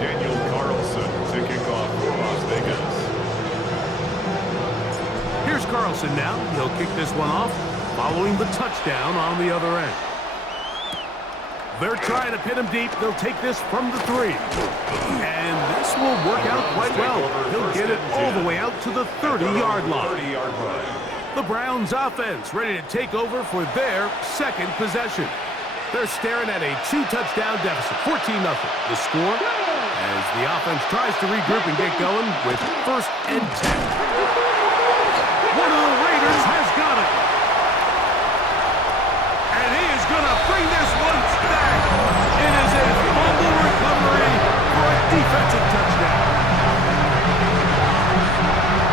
Daniel Carlson to kick off for Las Vegas. Here's Carlson now. He'll kick this one off, following the touchdown on the other end. They're trying to pin him deep. They'll take this from the 3. And this will work out quite well. He'll get it all the way out to the 30-yard line. The Browns offense ready to take over for their second possession. They're staring at a 2-touchdown deficit, 14-0. The score as the offense tries to regroup and get going with 1st and 10. One of the Raiders has got it. And he is going to bring this one back. It is a fumble recovery for a defensive touchdown.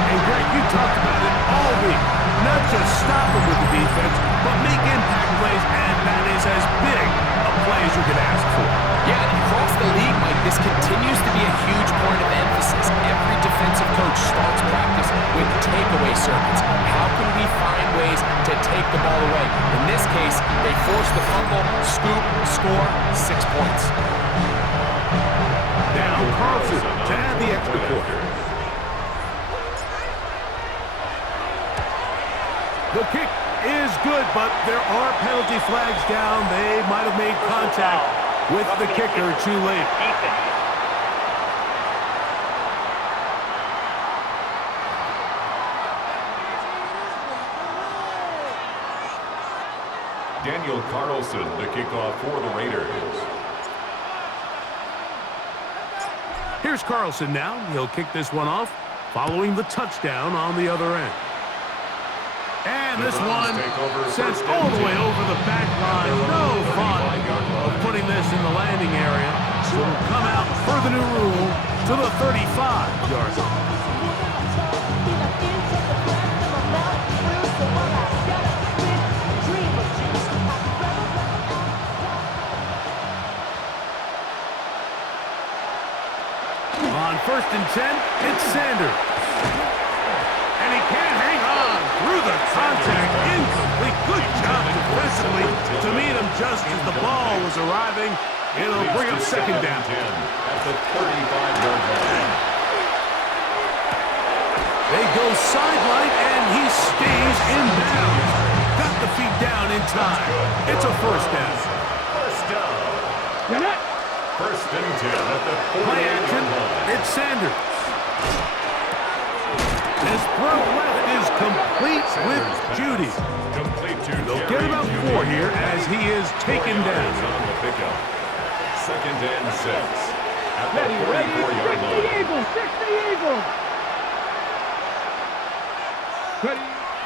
And Greg, you talked about it all week. Not just stop him with the defense, but make impact plays, and that is as big a play as you can ask for. Yeah, and across the league, Mike, this continues to be a huge point of emphasis. Every defensive coach starts practice with takeaway circuits. How can we find ways to take the ball away? In this case, they force the fumble, scoop, score, 6 points. Now Carlson to add the extra point. The kick is good, but there are penalty flags down. They might have made contact with the kicker too late. Daniel Carlson to kick off for the Raiders. Here's Carlson now. He'll kick this one off, following the touchdown on the other end. And this one sent all the way over the back line. No fun of putting this in the landing area. So it'll come out per the new rule to the 35-yard line. On 1st and 10, it's Sanders. And he can't hang on through the contact. Incomplete. Good job defensively to meet him just as the ball was arriving. It'll bring up 2nd down. At the 35-yard line. They go sideline, and he stays in bounds. Got the feet down in time. It's a 1st down. First down. 1st and 10 at the 40-yard line. Play action. It's Sanders. His throw left is complete with Judy. Complete to They'll get about 4 here as he is taken down. On the pickup. 2nd and 6 at the 44-yard line.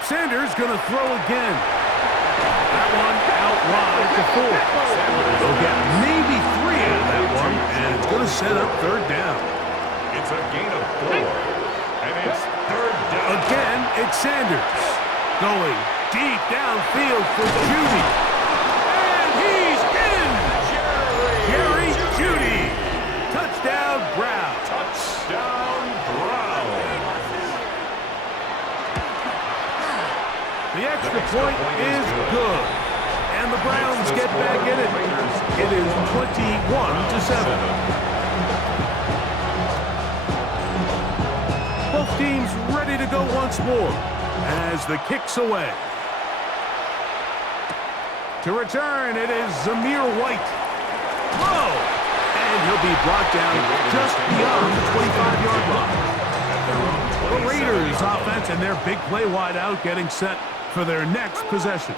Sanders going to throw again. That one out wide to 4. They'll get maybe 3 out of that one, and it's going to set up 3rd down. It's a gain of 4, and it's 3rd down. Again, it's Sanders going deep downfield for Judy. And he's in! Jerry Judy. Touchdown, Brown. Touchdown, Brown. The extra point is good. And the Browns get back in it. It is 21-7. Both teams ready to go once more as the kick's away. To return, it is Zamir White. Whoa! And he'll be brought down just beyond the 25-yard line. The Raiders offense and their big play wide out getting set for their next possession.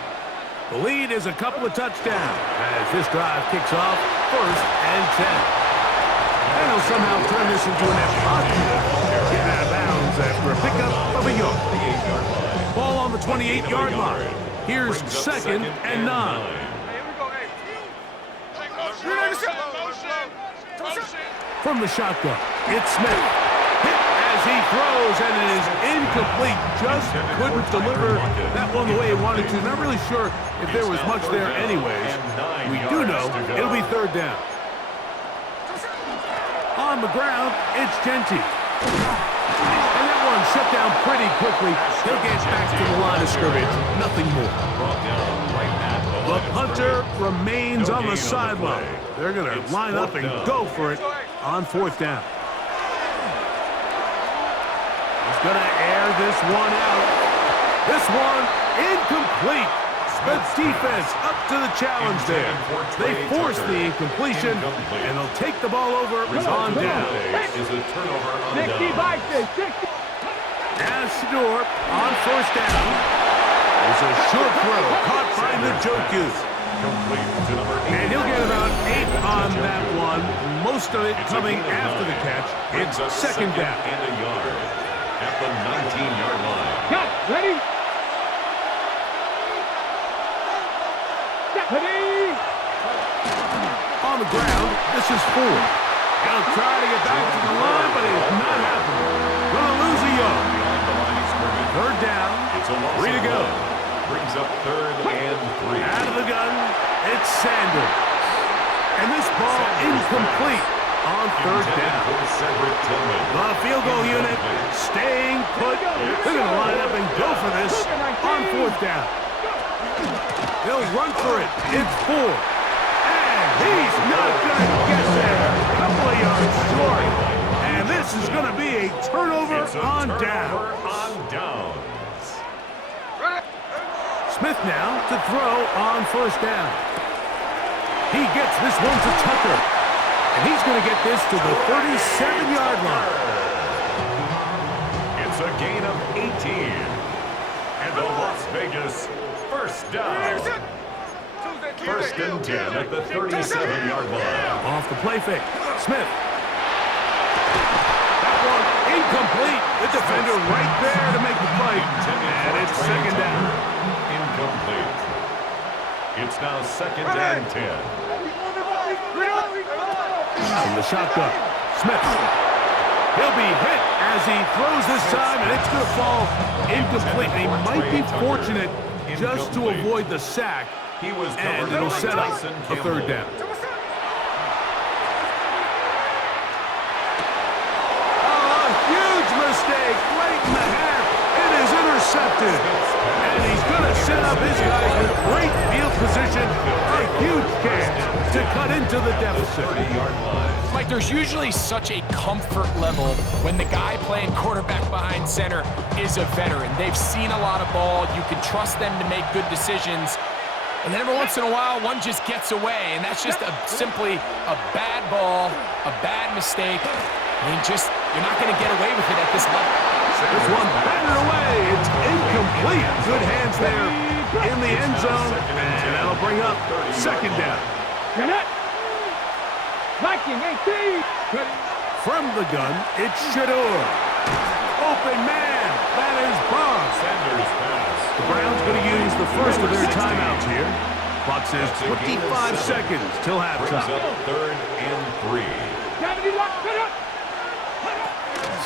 The lead is a couple of touchdowns as this drive kicks off 1st and 10. And they'll somehow turn this into an impossible get out of bounds after a pickup of a yard. Ball on the 28-yard line. Here's 2nd and 9. From the shotgun, it's Smith. Hit as he throws, and it is incomplete. Just couldn't deliver that one the way he wanted to. Not really sure if there was much there anyways. We do know it'll be 3rd down. On the ground, it's Genty. And that one shut down pretty quickly. He'll get back to the line of scrimmage. Nothing more. The punter remains on the sideline. They're going to line up and go for it. on 4th down. He's going to air this one out. This one incomplete. The defense up to the challenge there. They force the incompletion, and they'll take the ball over on down. Is a turnover on down. As Shador on 1st down. It's a short throw caught by Njoku. And he'll get about 8 on that one. Most of it coming after the catch. It's 2nd down. And a yard at the 19-yard line. Cut. Ready? On the ground, this is 4. He'll try to get back to the line, but it's not happening. Gonna lose a yard. 3rd down, 3 to go. Brings up 3rd and 3. Out of the gun, it's Sanders. And this ball incomplete on 3rd down. The field goal unit staying put. They're gonna line up and go for this on 4th down. They'll run for it. It's 4. And he's not going to get there. A couple of yards short. And this is going to be a turnover on down. Smith now to throw on 1st down. He gets this one to Tucker. And he's going to get this to the 37-yard line. It's a gain of 18. And the Las Vegas 1st down. 1st and 10 at the 37-yard line. Off the play fake. Smith. That one incomplete. The defender right there to make the play. And it's 2nd down. Incomplete. It's now 2nd and 10. From the shotgun. Smith. He'll be hit as he throws this time, and it's going to fall incomplete. He might be fortunate just to avoid the sack, and it'll set up a 3rd down. Oh, a huge mistake late in the half. It is intercepted, and he's going to set up his guys with great field position. A huge chance to cut into the deficit. Mike, there's usually such a comfort level when the guy playing quarterback behind center is a veteran. They've seen a lot of ball. You can trust them to make good decisions. And then every once in a while, one just gets away, and that's just simply a bad ball, a bad mistake. I mean, you're not going to get away with it at this level. This one batted away. It's incomplete. Good hands there in the end zone, and that'll bring up 2nd down. From the gun, it's Shador. Open man. That is Bob. Sanders pass. The Browns going to use the first of their timeouts here. Clock says 25 seconds till halftime. 3rd and 3.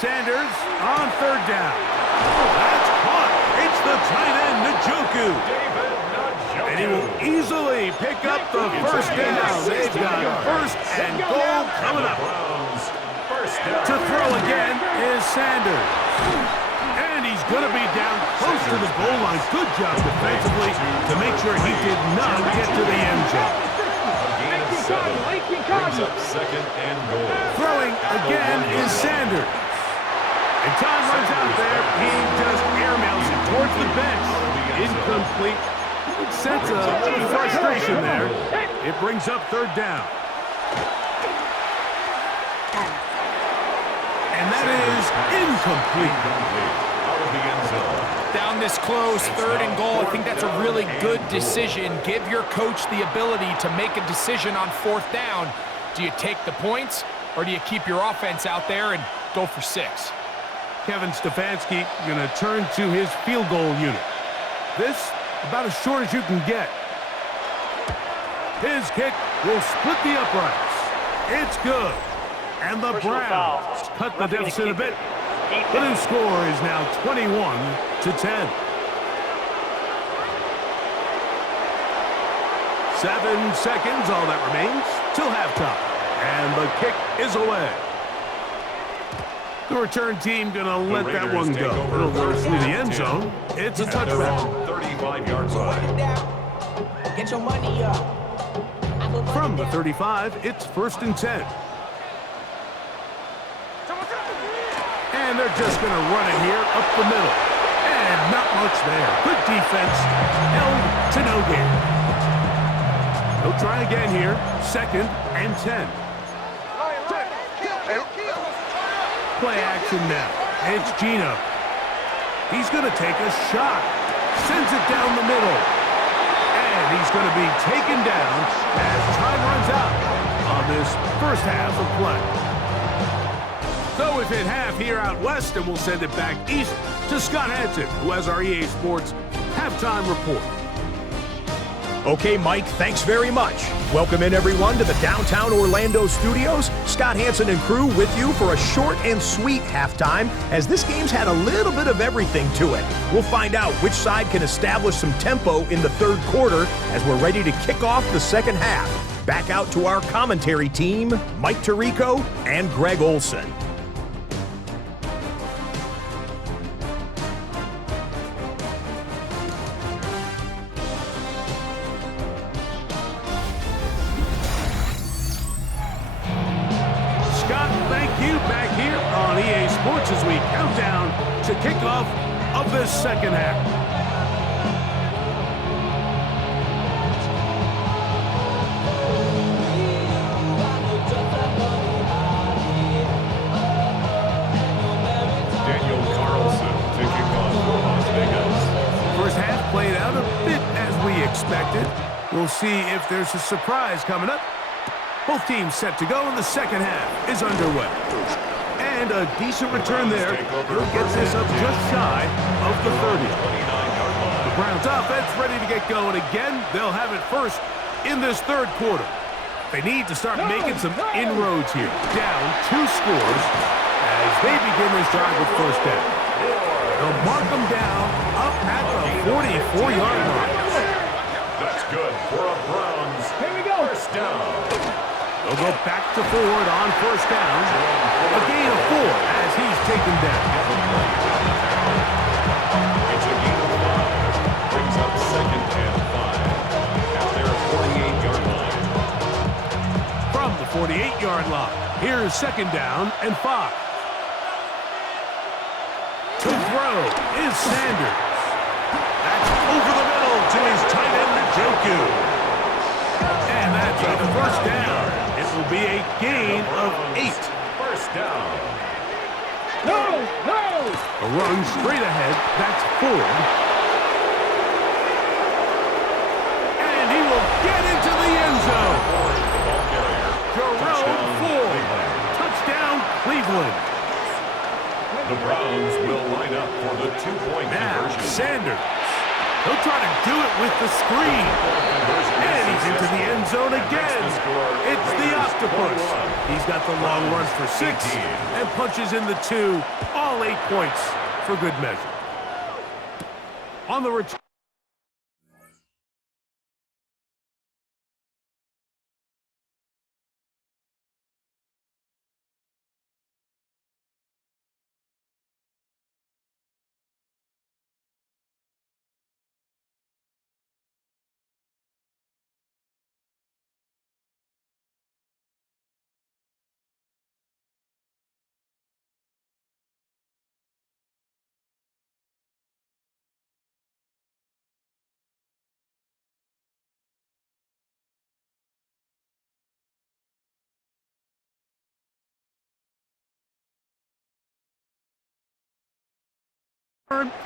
Sanders on 3rd down. That's caught. It's the tight end, Njoku. And he will easily pick up the 1st down. They've got 1st and goal coming up. To throw again is Sanders. And he's going to be down close to the goal line. Good job defensively to make sure he did not get to the end zone. Brings up 2nd and goal. Throwing again is Sanders. And time runs out there. He just airmails it towards the bench. Incomplete. Sense a little frustration there. It brings up 3rd down. And that is incomplete. Out of the end zone. Down this close, 3rd and goal. I think that's a really good decision. Give your coach the ability to make a decision on 4th down. Do you take the points, or do you keep your offense out there and go for 6? Kevin Stefanski going to turn to his field goal unit. This, about as short as you can get. His kick will split the uprights. It's good. And the Browns cut the deficit a bit. The new score is now 21-10. 7 seconds, all that remains, till halftime. And the kick is away. The return team going to let that one go. It'll go through the end zone. It's a touchback. 35-yard line. Get your money up. From the 35, it's 1st and 10. And they're just going to run it here up the middle. And not much there. Good defense. Held to no gain. They'll try again here. 2nd and 10. Play action now. It's Gino. He's going to take a shot. Sends it down the middle. And he's going to be taken down as time runs out on this first half of play. So if it half here out west, and we'll send it back east to Scott Hansen, who has our EA Sports halftime report. Okay, Mike, thanks very much. Welcome in, everyone, to the downtown Orlando studios. Scott Hansen and crew with you for a short and sweet halftime, as this game's had a little bit of everything to it. We'll find out which side can establish some tempo in the third quarter as we're ready to kick off the second half. Back out to our commentary team, Mike Tirico and Greg Olson. As we count down to kickoff of this second half. Daniel Carlson to kick off for Las Vegas. First half played out a bit as we expected. We'll see if there's a surprise coming up. Both teams set to go, and the second half is underway. And a decent return there. He'll get this up just shy of the 30. The Browns offense ready to get going again. They'll have it first in this third quarter. They need to start making some inroads here. Down 2 scores as they begin this drive with first down. They'll mark them down up at the 44-yard line. That's good for a Browns first down. They'll go back to Ford on first down. A gain of 4 as he's taken down. It's a gain of 5. Brings up 2nd and 5 at their 48-yard line. From the 48-yard line, here's 2nd down and 5. To throw is Sanders. That's over the middle to his tight end, Njoku. And that's a first down. Will be a gain of 8. First down. A run straight ahead. That's Ford. And he will get into the end zone. Jerome Ford. Touchdown, Cleveland. The Browns will line up for the 2-point conversion. Sanders. He'll try to do it with the screen. And he's into the end zone again. It's the octopus. He's got the long run for 6 and punches in the 2. All 8 points for good measure. On the return.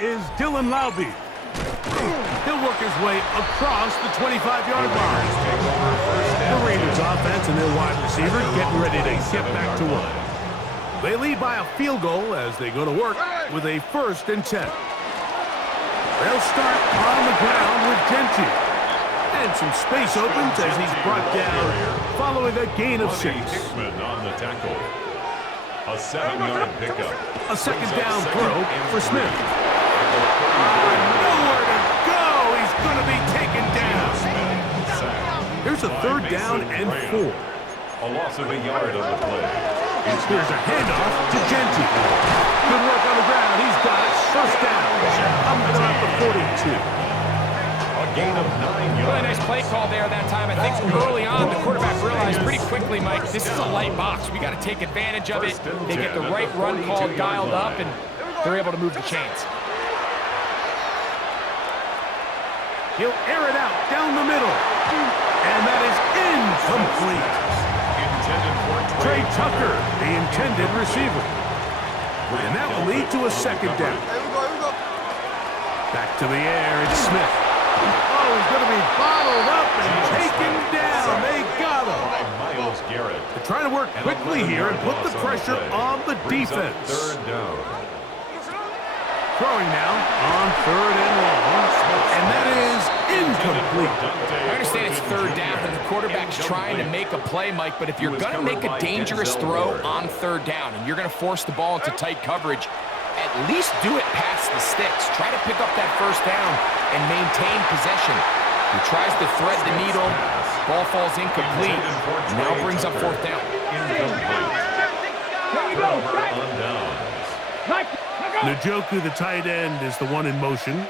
Is Dylan Laube. He'll work his way across the 25-yard line. The Raiders offense and their wide receiver getting ready to get back to work. They lead by a field goal as they go to work with a 1st and 10. They'll start on the ground with Genti. And some space opens as he's brought down following a gain of 6. Hickman on the tackle. A 7-yard pickup. A 2nd down throw for Smith. Nowhere to go. He's going to be taken down. Here's a 3rd down and 4. A loss of a yard on the play. Here's a handoff to Genti. Good work on the ground. He's got it. First down. Up and around the 42. A gain of 9 yards. Really nice play call there that time. I think early on, the quarterback realized pretty quickly, Mike, this is a light box. We got to take advantage of it. They get the right run call dialed up, and they're able to move the chains. He'll air it out down the middle. And that is incomplete. Trey Tucker, the intended receiver. And that will lead to a second down. Back to the air, it's Smith. Oh, he's going to be bottled up and taken down. They got him. They're trying to work quickly here and put the pressure on the defense. Third down. Throwing now on 3rd and long. And that is incomplete. I understand it's 3rd down and the quarterback's trying to make a play, Mike, but if you're going to make a dangerous throw on 3rd down and you're going to force the ball into tight coverage, at least do it past the sticks. Try to pick up that 1st down and maintain possession. He tries to thread the needle. Ball falls incomplete. Now brings up 4th down. Njoku, the tight end, is the one in motion.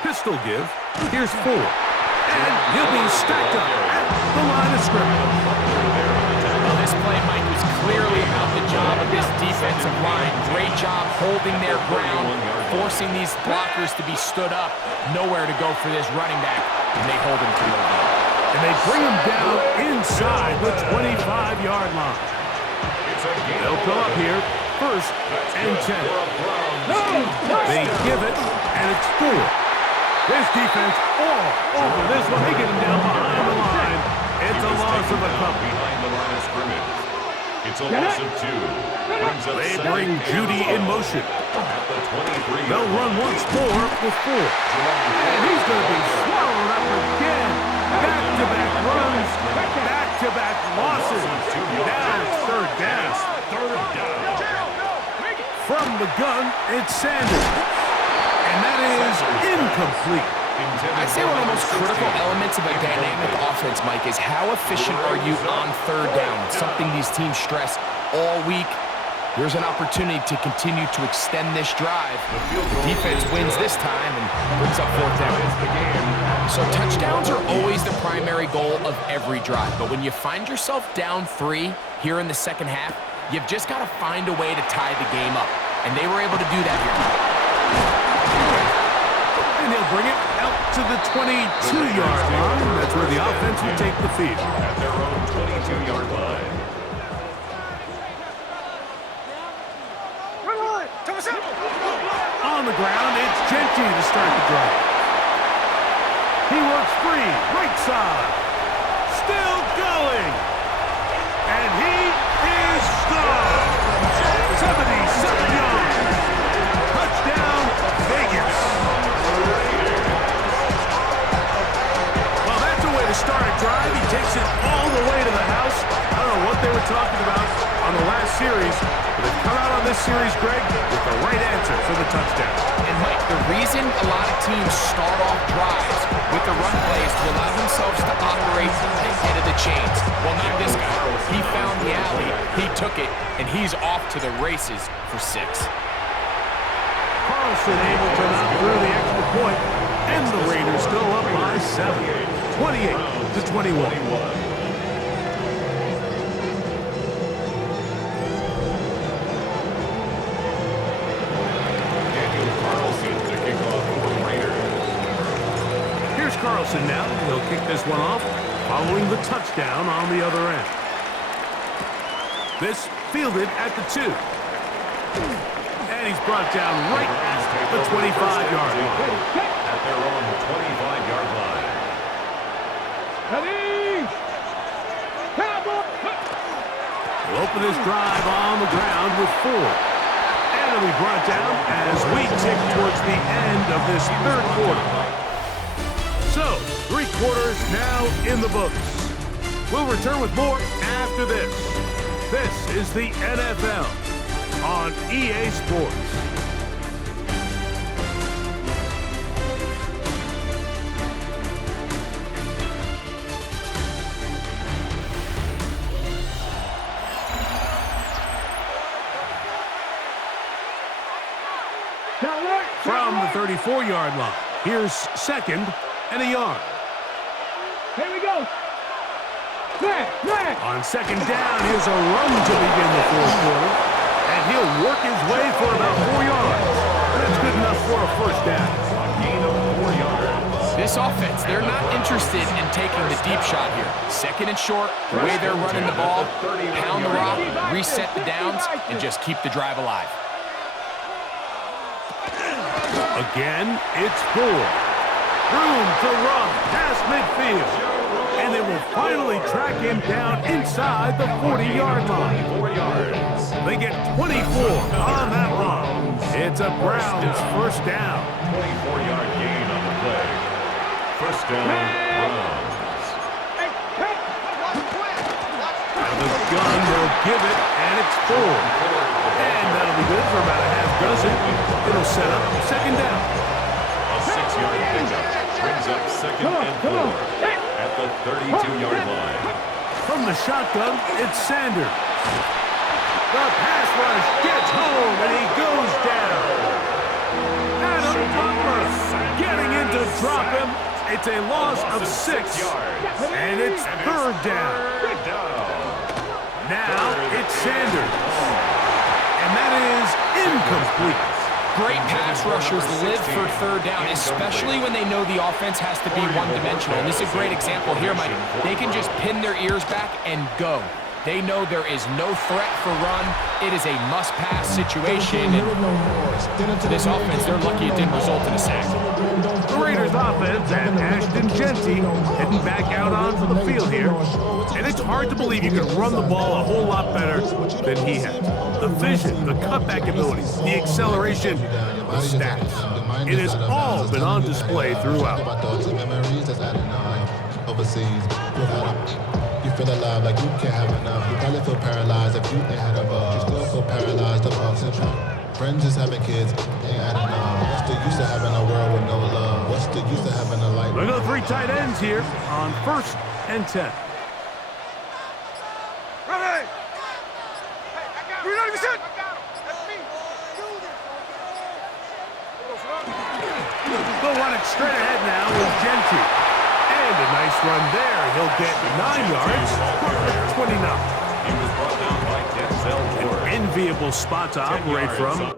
Pistol give. Here's 4. And he'll be stacked up at the line of scrimmage. Well, this play, Mike, was clearly about the job of this defensive line. Great job holding their ground, forcing these blockers to be stood up. Nowhere to go for this running back, and they hold him to no gain. And they bring him down inside the 25-yard line. They'll come up here, 1st and 10. They give it, and it's 4. This defense all over this one. They get him down behind the line. It's a loss of a couple. Behind the line of scrimmage. It's a loss of 2. They bring Judy in motion. At the 23. They'll run once more with 4. And he's going to be swallowed up again. Back-to-back runs, back-to-back losses. Now it's 3rd down. From the gun, it's Sanders. And that is incomplete. I'd say one of the most critical elements of a dynamic offense, Mike, is how efficient are you on 3rd down? It's something these teams stress all week. There's an opportunity to continue to extend this drive. The defense wins this time and brings up 4th down. So touchdowns are always the primary goal of every drive. But when you find yourself down 3 here in the second half, you've just got to find a way to tie the game up. And they were able to do that here. And they'll bring it out to the 22-yard line. That's where the offense will take the field. At their own 22-yard line. On the ground, it's Genty to start the drive. He works free, right side. Still going. And he is gone. 77 yards. Touchdown, Vegas. Well, that's a way to start a drive. He takes it all the way to the house. I don't know what they were talking about on the last series, but they've come out on this series, Greg, with the right answer for the touchdown. And Mike, the reason a lot of teams start off drives with the run play is to allow themselves to operate ahead of the chains. Well, not this guy. He found the alley, he took it, and he's off to the races for 6. Carlson able to knock through the extra point, and the Raiders go up by 7, 28-21. Carlson now. He'll kick this one off, following the touchdown on the other end. This fielded at the 2. And he's brought down right at the 25-yard line. At their own 25-yard line. He'll open this drive on the ground with 4. And it'll be brought down as we tick towards the end of this 3rd quarter. So, 3 quarters now in the books. We'll return with more after this. This is the NFL on EA Sports. Now from the 34-yard line. Here's 2nd and a yard. Here we go. On 2nd down, here's a run to begin the 4th quarter. And he'll work his way for about 4 yards. That's good enough for a 1st down. A gain of 4 yards. This offense, they're not interested in taking the deep shot here. 2nd and short, the way they're running the ball, pound the rock, reset the downs, and just keep the drive alive. Again, it's 4. Room to run past midfield. And they will finally track him down inside the 40-yard line. 4 yards. They get 24 on that run. It's a Browns 1st down. 24-yard gain on the play. 1st down, Browns. Out of the gun, they'll give it, and it's 4. And that'll be good for about a half dozen. It'll set up 2nd down. A 6-yard pickup brings up 2nd and 4 at the 32-yard line. From the shotgun, it's Sanders. The pass rush gets home, and he goes down. Adam Butler getting in to drop him. It's a loss of 6, and it's 3rd down. Now it's Sanders, and that is incomplete. Great pass rushers live for 3rd down, especially when they know the offense has to be one-dimensional. And this is a great example here, Mike. They can just pin their ears back and go. They know there is no threat for run. It is a must-pass situation. And to this offense, they're lucky it didn't result in a sack. The Raiders offense and Ashton Genty heading back out onto the field here. And it's hard to believe you can run the ball a whole lot better than he has. The vision, the cutback ability, the acceleration, the stats. It has all been on display throughout. You feel alive like you can't have enough. You probably feel paralyzed if you ain't had a buzz. You still feel paralyzed of Bucks and Trump. Friends just having kids ain't adding up. What's the use of having a world with no love? What's the use of having a light? Look at the 3 tight ends here on 1st and 10. They'll run it straight ahead now with Genty. And a nice run there. He'll get 9 yards, 29. He was brought down by Denzel Ward. An enviable spot to operate from.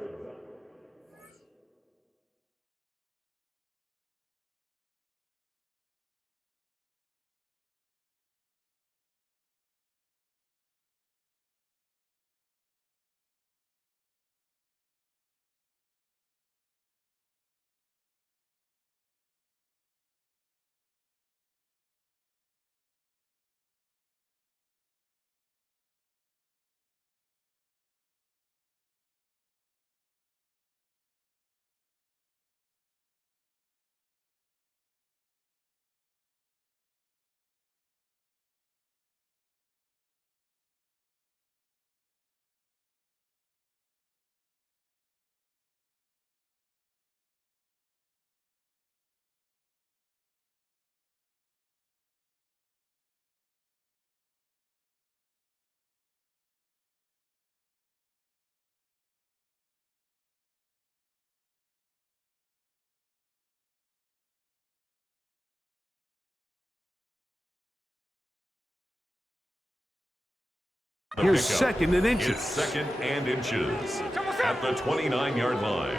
Here's 2nd and inches. It's 2nd and inches at the 29-yard line.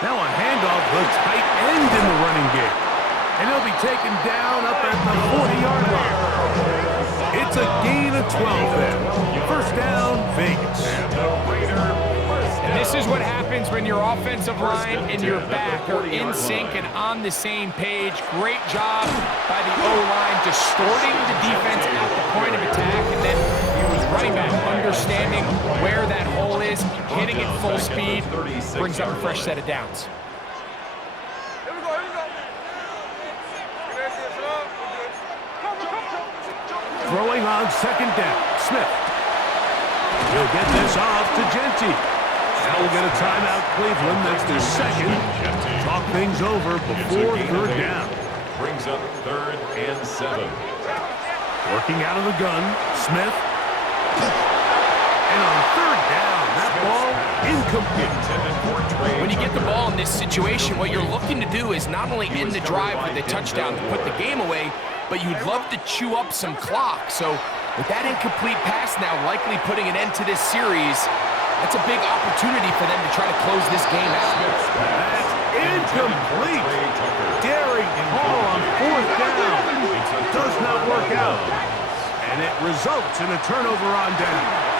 Now a handoff, the tight end in the running game. And he'll be taken down up at the 40-yard line. It's a gain of 12 there. 1st down, Vegas. And the Raiders. And this is what happens when your offensive line and your back are in sync and on the same page. Great job by the O-line distorting the defense at the point of attack, and then he was running back understanding where that hole is, hitting it full speed, brings up a fresh set of downs. Throwing on 2nd down, Smith. He'll get this off to Genty. Now we'll get a timeout, Cleveland. That's their 2nd. Talk things over before 3rd down. Brings up 3rd and 7. Working out of the gun, Smith. And on 3rd down, that ball incomplete. When you get the ball in this situation, what you're looking to do is not only end the drive with a touchdown to put the game away, but you'd love to chew up some clock. So with that incomplete pass now likely putting an end to this series, that's a big opportunity for them to try to close this game out. That's incomplete. Daring call on fourth down. It does not work out. And it results in a turnover on down.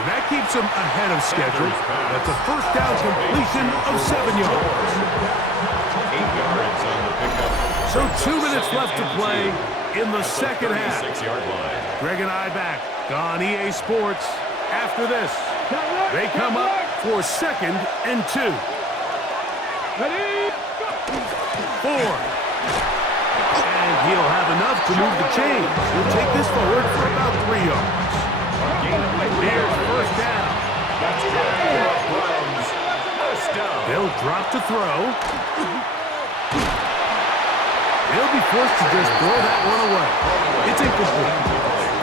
And that keeps them ahead of schedule. That's a first down completion of 7 yards. 8 yards on the pickup. So 2 minutes left to play in the second half. 6-yard line. Greg and I back on EA Sports. After this, they come up for 2nd and 2. Ready? 4. And he'll have enough to move the chains. He'll take this forward for about 3 yards. Here's first down. That's good for the Browns. First down. They'll drop to throw. They'll be forced to just throw that one away. It's incomplete.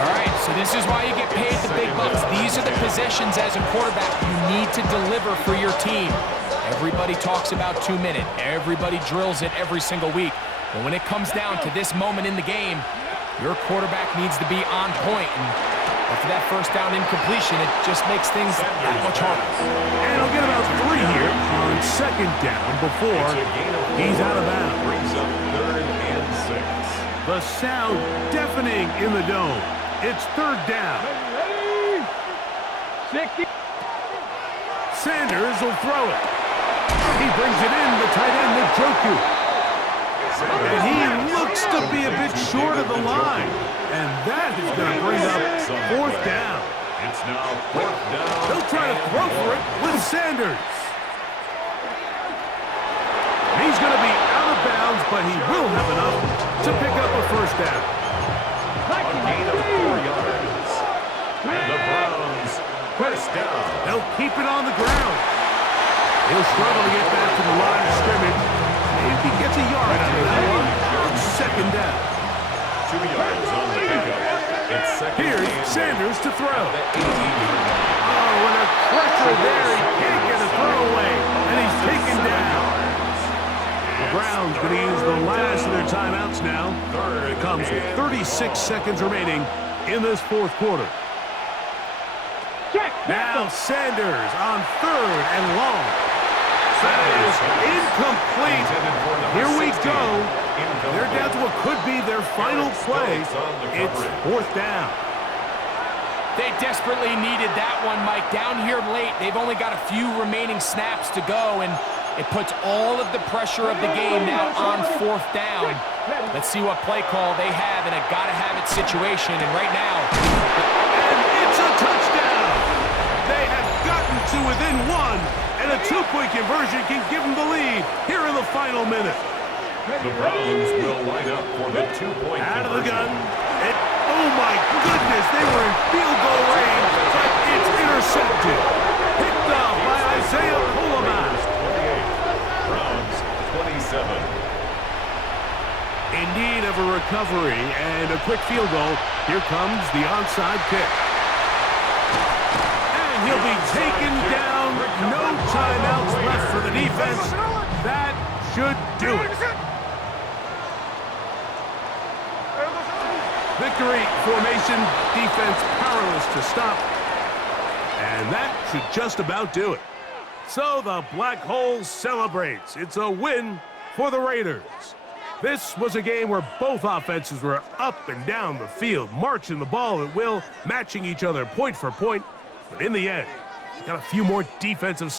All right, so this is why you get paid the big bucks. These are the possessions as a quarterback you need to deliver for your team. Everybody talks about 2 minute. Everybody drills it every single week. But when it comes down to this moment in the game, your quarterback needs to be on point. And after that first down incompletion, it just makes things that much harder. And he'll get about 3 here on 2nd down before he's out of bounds. Brings up 3rd and 6. The sound deafening in the dome. It's 3rd down. Ready? 60. Sanders will throw it. He brings it in, the tight end, Njoku. And he looks to be a bit short of the line. And that is going to bring up 4th down. It's now 4th down. They'll try to throw for it with Sanders. He's going to be out of bounds, but he will have enough to pick up a first down. A gain of 4 yards. And the Browns, first down. They'll keep it on the ground. He'll struggle to get back to the line of scrimmage. Maybe gets a yard out of that one. 2nd down. 2 yards on the pickup. It's 2nd Here's and Sanders to throw. the 18-yard line. Oh, and a pressure there. He can't get a throw away. And he's taken down. The Browns going to use the last of their timeouts now. It comes with 36 seconds remaining in this 4th quarter. Check. Now Sanders on 3rd and long. That is incomplete. Here we go. They're down to what could be their final play. It's 4th down. They desperately needed that one, Mike. Down here late, they've only got a few remaining snaps to go, and it puts all of the pressure of the game now on 4th down. Let's see what play call they have in a gotta-have-it situation, and right now... And it's a touchdown! They have gotten to within 1, and a 2-point conversion can give them the lead here in the final minute. The Browns will line up for the 2-point Out of the conversion. gun. Oh, my goodness, they were in field goal range, but it's intercepted. Picked off by Isaiah Coleman. 28. Browns, 27. In need of a recovery and a quick field goal. Here comes the onside kick. And he'll be taken down. No timeouts left for the defense. That should do it. Victory formation, defense powerless to stop. And that should just about do it. So the Black Hole celebrates. It's a win for the Raiders. This was a game where both offenses were up and down the field, marching the ball at will, matching each other point for point. But in the end, got a few more defensive